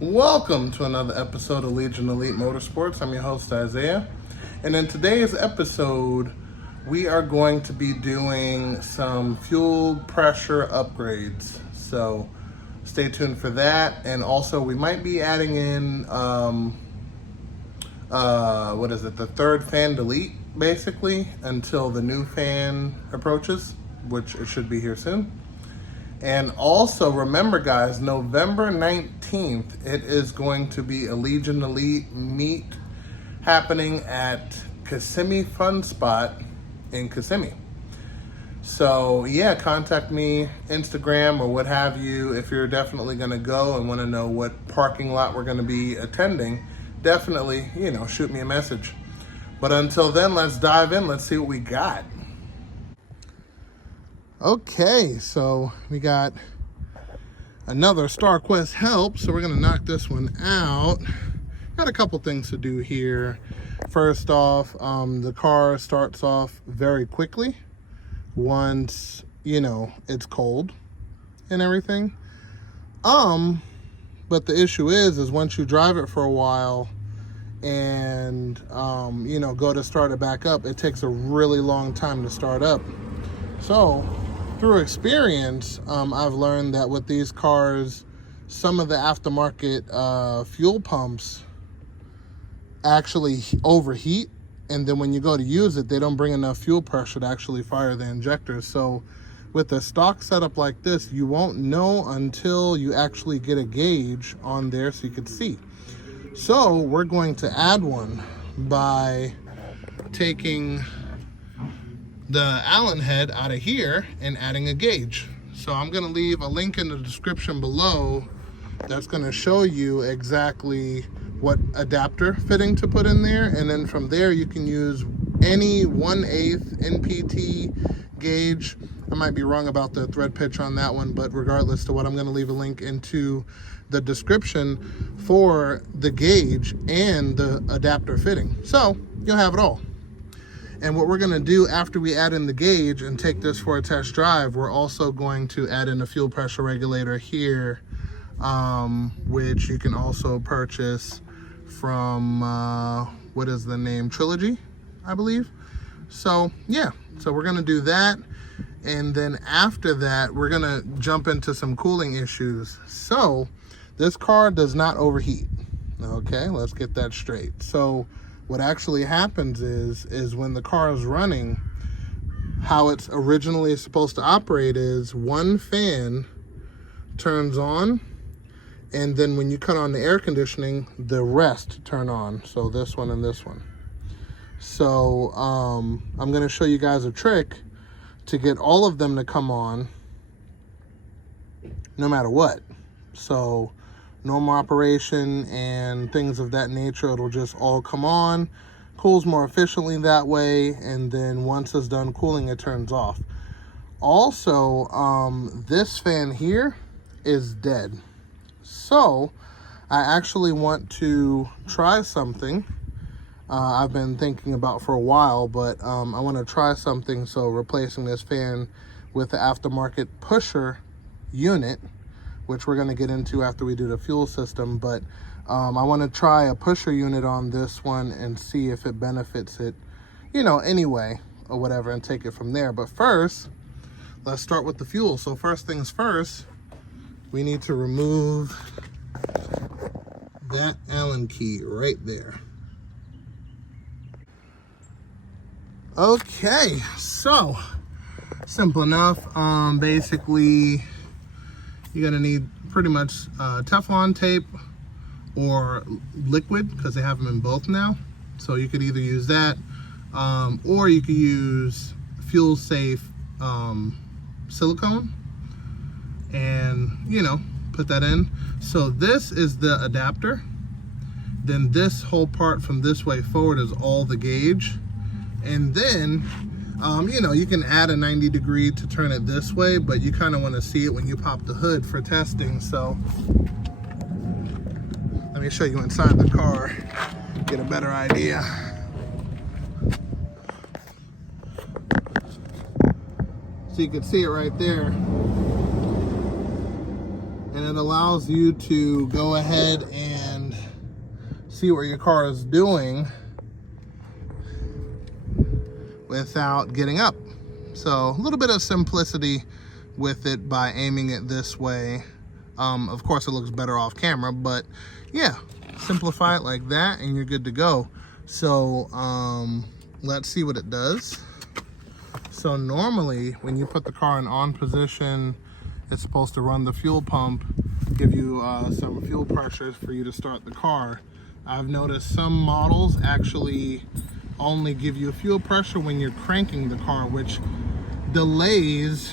Welcome to another episode of Legion Elite Motorsports. I'm your host, Isaiah. And in today's episode, we are going to be doing some fuel pressure upgrades. So stay tuned for that. And also, we might be adding in, the third fan delete, basically, until the new fan approaches, which it should be here soon. And also, remember guys, November 19th, it is going to be a Legion Elite meet happening at Kissimmee Fun Spot in Kissimmee. So yeah, contact me, Instagram or what have you, if you're definitely going to go and want to know what parking lot we're going to be attending. Definitely, shoot me a message. But until then, let's dive in. Let's see what we got. Okay, so we got another Starquest help, so we're going to knock this one out. Got a couple things to do here. First off, the car starts off very quickly once, it's cold and everything. But the issue is once you drive it for a while and, go to start it back up, it takes a really long time to start up. So, through experience, I've learned that with these cars, some of the aftermarket fuel pumps actually overheat, and then when you go to use it, they don't bring enough fuel pressure to actually fire the injectors. So with a stock setup like this, you won't know until you actually get a gauge on there so you can see. So we're going to add one by taking the Allen head out of here and adding a gauge. So I'm going to leave a link in the description below that's going to show you exactly what adapter fitting to put in there, and then from there you can use any 1/8 NPT gauge. I might be wrong about the thread pitch on that one, but regardless to what, I'm going to leave a link into the description for the gauge and the adapter fitting, so you'll have it all. And what we're going to do after we add in the gauge and take this for a test drive, we're also going to add in a fuel pressure regulator here, which you can also purchase from, what is the name? Trilogy, I believe. So, yeah. So we're going to do that. And then after that, we're going to jump into some cooling issues. So, this car does not overheat. Okay, let's get that straight. So, what actually happens is when the car is running, how it's originally supposed to operate is one fan turns on, and then when you cut on the air conditioning, the rest turn on. So this one and this one. So I'm going to show you guys a trick to get all of them to come on no matter what. So normal operation and things of that nature, it'll just all come on, cools more efficiently that way, and then once it's done cooling, it turns off. Also, this fan here is dead. So I actually want to try something I've been thinking about for a while, but I want to try something. So replacing this fan with the aftermarket pusher unit, which we're going to get into after we do the fuel system, but I want to try a pusher unit on this one and see if it benefits it, anyway, or whatever, and take it from there. But first, let's start with the fuel. So first things first, we need to remove that Allen key right there. Okay, so simple enough. Basically, you're gonna need pretty much Teflon tape or liquid, because they have them in both now. So you could either use that or you could use fuel safe silicone and put that in. So this is the adapter. Then this whole part from this way forward is all the gauge. And then you can add a 90 degree to turn it this way, but you kind of want to see it when you pop the hood for testing. So let me show you inside the car, get a better idea. So you can see it right there. and it allows you to go ahead and see what your car is doing without getting up. So a little bit of simplicity with it by aiming it this way. Of course it looks better off camera, but yeah, simplify it like that and you're good to go. So let's see what it does. So normally when you put the car in on position, it's supposed to run the fuel pump, give you some fuel pressures for you to start the car. I've noticed some models actually only give you fuel pressure when you're cranking the car, which delays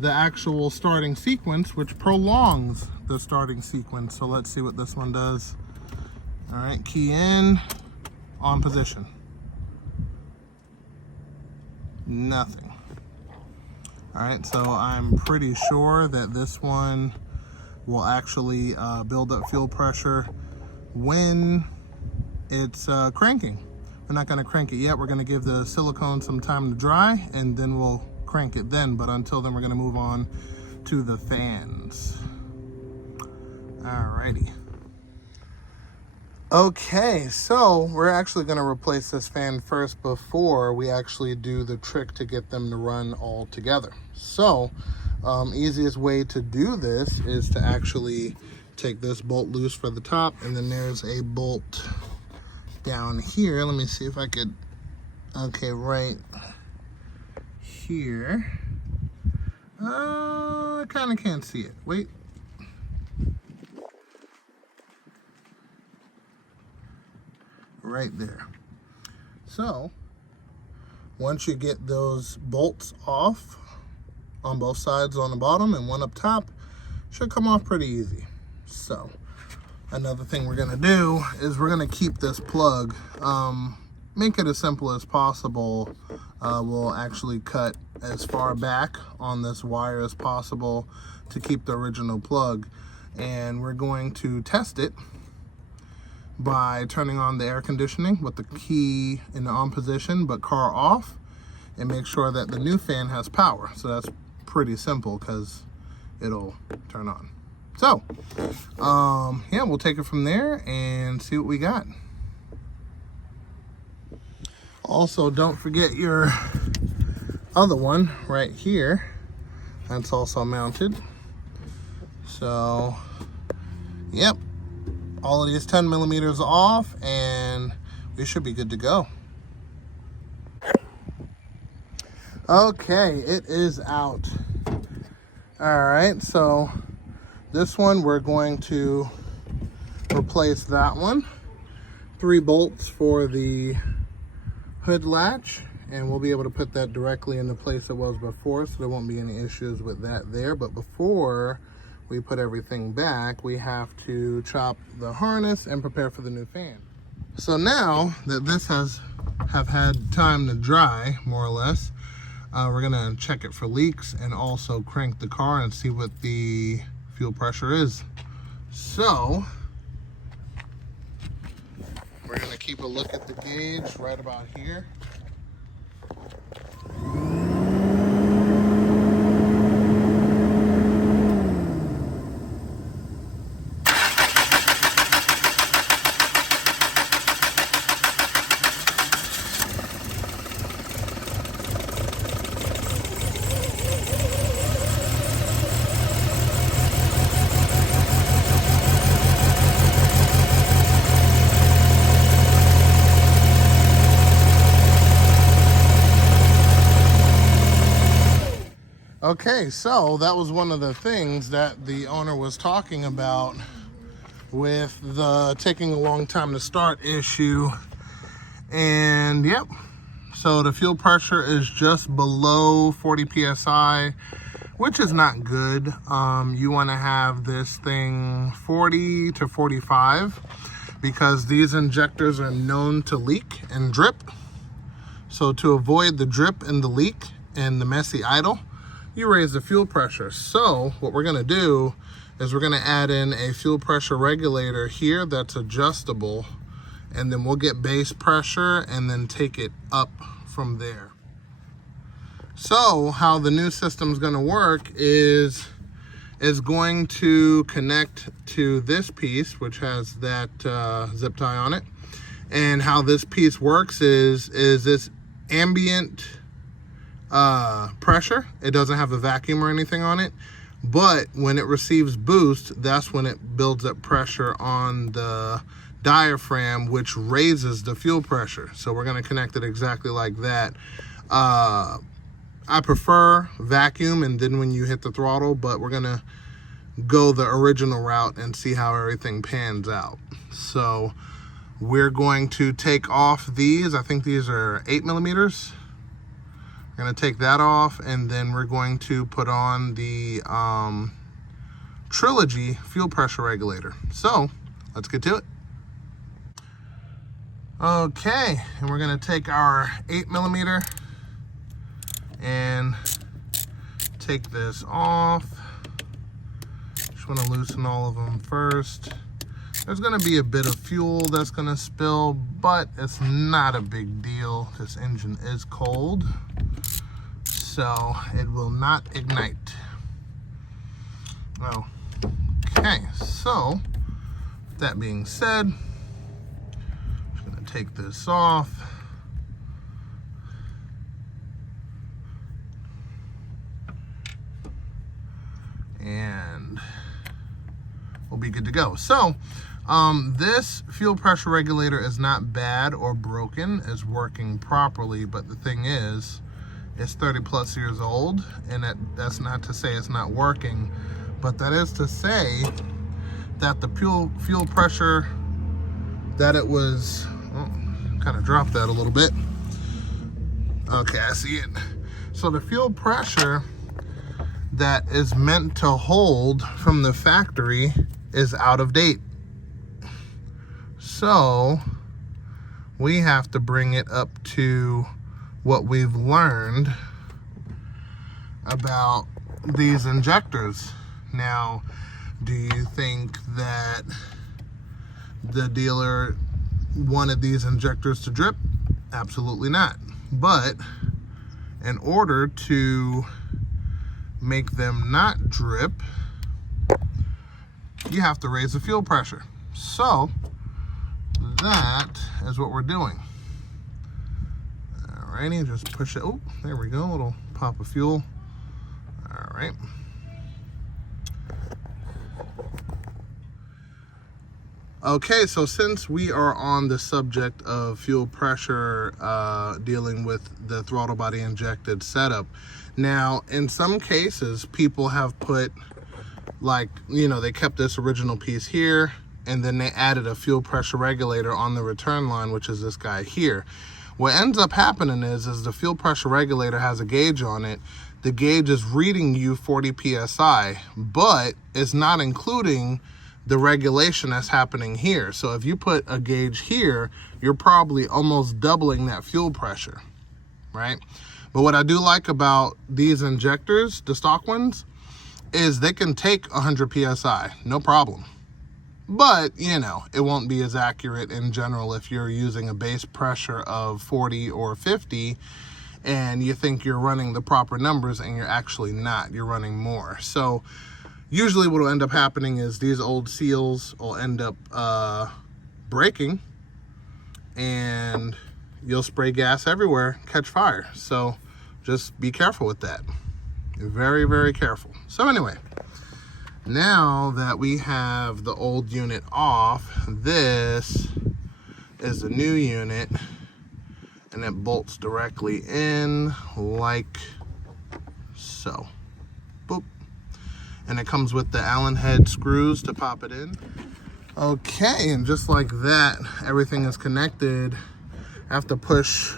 the actual starting sequence, which prolongs the starting sequence. So let's see what this one does. All right, key in, on position. Nothing. All right, so I'm pretty sure that this one will actually build up fuel pressure when it's cranking. We're not gonna crank it yet. We're gonna give the silicone some time to dry and then we'll crank it then. But until then, we're gonna move on to the fans. Alrighty. Okay, so we're actually gonna replace this fan first before we actually do the trick to get them to run all together. So, easiest way to do this is to actually take this bolt loose for the top, and then there's a bolt down here. Let me see if I could, okay, right here. I kind of can't see it. Wait. Right there. So once you get those bolts off on both sides on the bottom and one up top, should come off pretty easy. So another thing we're gonna do is we're gonna keep this plug, make it as simple as possible. We'll actually cut as far back on this wire as possible to keep the original plug, and we're going to test it by turning on the air conditioning with the key in the on position but car off, and make sure that the new fan has power. So that's pretty simple because it'll turn on. So yeah, we'll take it from there and see what we got. Also, don't forget your other one right here. That's also mounted. So yep, all of these 10 millimeters off and we should be good to go. Okay, it is out. All right, so this one we're going to replace that one. 3 bolts for the hood latch, and we'll be able to put that directly in the place it was before, so there won't be any issues with that there. But before we put everything back, we have to chop the harness and prepare for the new fan. So now that this have had time to dry, more or less, we're gonna check it for leaks and also crank the car and see what the fuel pressure is. So we're gonna keep a look at the gauge right about here. Okay, so that was one of the things that the owner was talking about with the taking a long time to start issue. And yep, so the fuel pressure is just below 40 psi, which is not good. You want to have this thing 40 to 45 because these injectors are known to leak and drip. So to avoid the drip and the leak and the messy idle, you raise the fuel pressure. So what we're gonna do is we're gonna add in a fuel pressure regulator here that's adjustable, and then we'll get base pressure and then take it up from there. So how the new system is gonna work is is going to connect to this piece, which has that zip tie on it. And how this piece works is this ambient pressure. It doesn't have a vacuum or anything on it, but when it receives boost, that's when it builds up pressure on the diaphragm, which raises the fuel pressure. So we're going to connect it exactly like that. I prefer vacuum and then when you hit the throttle, but we're going to go the original route and see how everything pans out. So we're going to take off these. I think these are 8mm. We're going to take that off, and then we're going to put on the Trilogy fuel pressure regulator. So let's get to it. Okay, and we're going to take our 8mm and take this off. Just want to loosen all of them first. There's going to be a bit of fuel that's going to spill, but it's not a big deal. This engine is cold, so it will not ignite. Okay, so that being said, I'm just going to take this off. And we'll be good to go. So this fuel pressure regulator is not bad or broken. It's working properly, but the thing is, it's 30+ years old, and that's not to say it's not working, but that is to say that the fuel pressure that it was, kind of dropped that a little bit. Okay, I see it. So the fuel pressure that is meant to hold from the factory is out of date. So we have to bring it up to what we've learned about these injectors. Now, do you think that the dealer wanted these injectors to drip? Absolutely not. But in order to make them not drip, you have to raise the fuel pressure. So that is what we're doing. Alrighty, just push it. Oh, there we go, a little pop of fuel. All right. Okay, so since we are on the subject of fuel pressure, dealing with the throttle body injected setup, now in some cases people have put, like, they kept this original piece here and then they added a fuel pressure regulator on the return line, which is this guy here. What ends up happening is the fuel pressure regulator has a gauge on it. The gauge is reading you 40 psi, but it's not including the regulation that's happening here. So if you put a gauge here, you're probably almost doubling that fuel pressure, right? But what I do like about these injectors, the stock ones, is they can take 100 psi, no problem. But, it won't be as accurate in general if you're using a base pressure of 40 or 50 and you think you're running the proper numbers and you're actually not. You're running more. So usually what will end up happening is these old seals will end up breaking, and you'll spray gas everywhere, catch fire. So just be careful with that. You're very, very careful. So anyway, now that we have the old unit off, this is the new unit, and it bolts directly in like so. Boop. And it comes with the Allen head screws to pop it in. Okay, and just like that, everything is connected. I have to push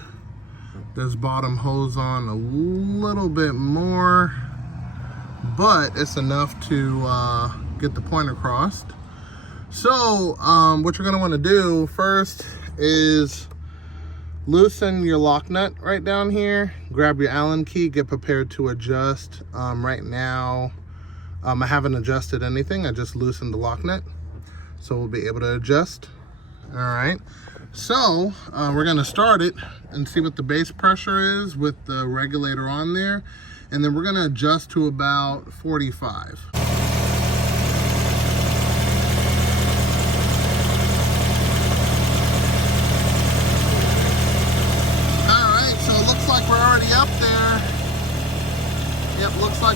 this bottom hose on a little bit more, but it's enough to get the point across. So what you're going to want to do first is loosen your lock nut right down here. Grab your Allen key, get prepared to adjust. Right now, I haven't adjusted anything. I just loosened the lock nut, so we'll be able to adjust. All right. So we're going to start it and see what the base pressure is with the regulator on there. And then we're going to adjust to about 45.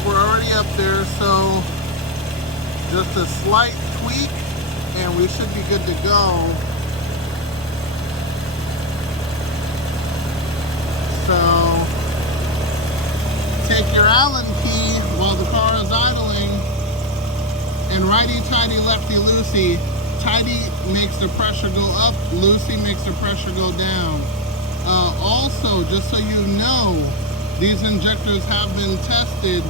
we're already up there, so just a slight tweak and we should be good to go. So take your Allen key while the car is idling, and righty-tighty, lefty-loosey. Tighty makes the pressure go up, loosey makes the pressure go down. Also, just so you know, these injectors have been tested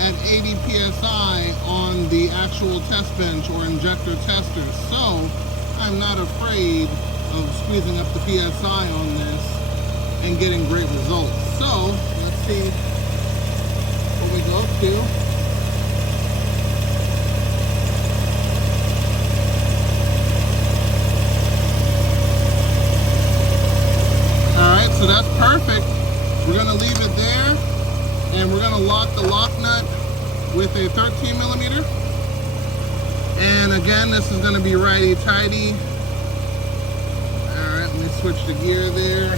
at 80 psi on the actual test bench or injector tester. So I'm not afraid of squeezing up the psi on this and getting great results. So let's see what we go up to. Alright, so that's perfect. We're gonna leave it there, and we're gonna lock the lock nut with a 13 millimeter. And again, this is gonna be righty-tighty. Alright, let me switch the gear there.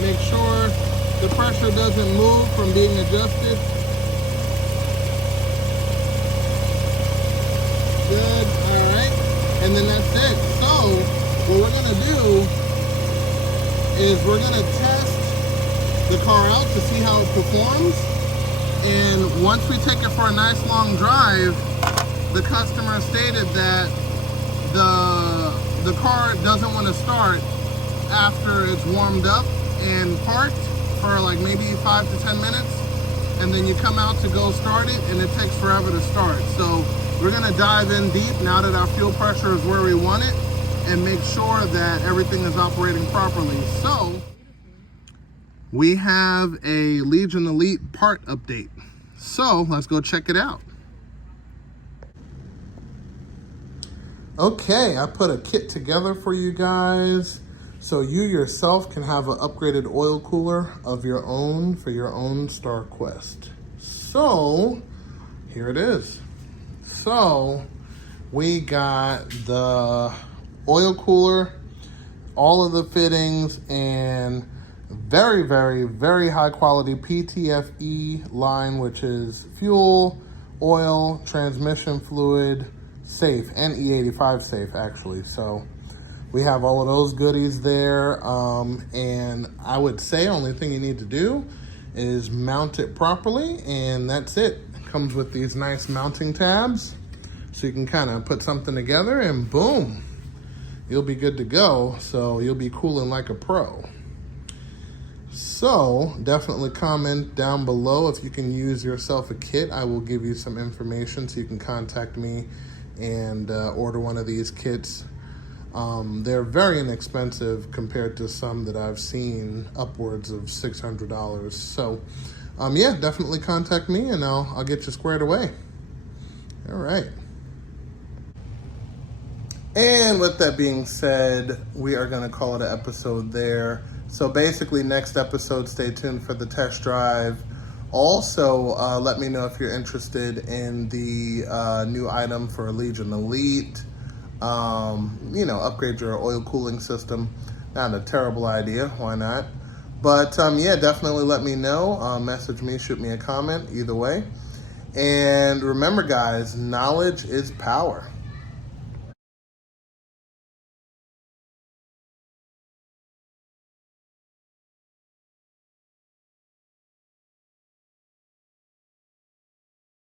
Make sure the pressure doesn't move from being adjusted. Good, alright. And then that's it. So, what we're gonna do is we're gonna test the car out to see how it performs. And once we take it for a nice long drive, the customer stated that the car doesn't want to start after it's warmed up and parked for like maybe 5 to 10 minutes, and then you come out to go start it and it takes forever to start. So we're gonna dive in deep now that our fuel pressure is where we want it and make sure that everything is operating properly. So we have a Legion Elite part update. So let's go check it out. Okay, I put a kit together for you guys so you yourself can have an upgraded oil cooler of your own for your own Starquest. So here it is. So we got the oil cooler, all of the fittings, and very, very, very high quality PTFE line, which is fuel, oil, transmission fluid, safe, and E85 safe actually. So we have all of those goodies there. And I would say only thing you need to do is mount it properly, and that's it. It comes with these nice mounting tabs, so you can kind of put something together and boom, you'll be good to go. So you'll be cooling like a pro. So definitely comment down below if you can use yourself a kit. I will give you some information so you can contact me and order one of these kits. They're very inexpensive compared to some that I've seen upwards of $600. So yeah, definitely contact me and I'll get you squared away. All right. And with that being said, we are going to call it an episode there. So basically, next episode, stay tuned for the test drive. Also, let me know if you're interested in the new item for Legion Elite. You know, upgrade your oil cooling system. Not a terrible idea, why not? But yeah, definitely let me know. Message me, shoot me a comment, either way. And remember guys, knowledge is power.